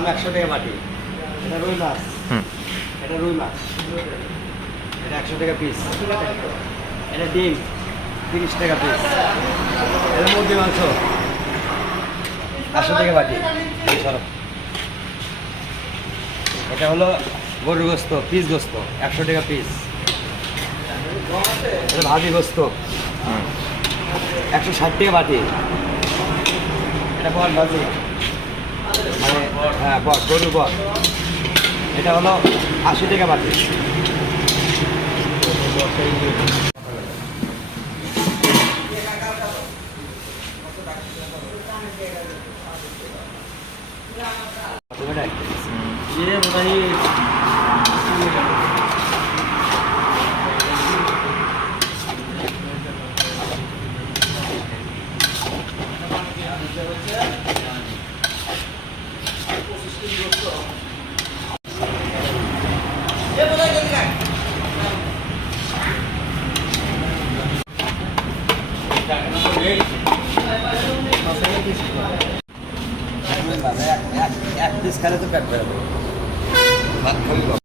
দাম 100 টাকা বাটি। এটা রুই মাছ, এটা রুই মাছ, এটা 100 টাকা পিস। এটা ডিম 30 টাকা পিস। এটা মুরগি মাংস 100 টাকা বাটি। সরব। এটা হলো গরুর গোস্ত, পিস গোস্ত 100 টাকা পিস। এটা ভাজি গোস্ত 160 টাকা বাটি। এটা বট ভাজি, মানে হ্যাঁ বট, গরুর বট। এটা হলো 80 টাকা বাটি। এক পিস খেলে তো কাটবে, ভাত খাবি কখন?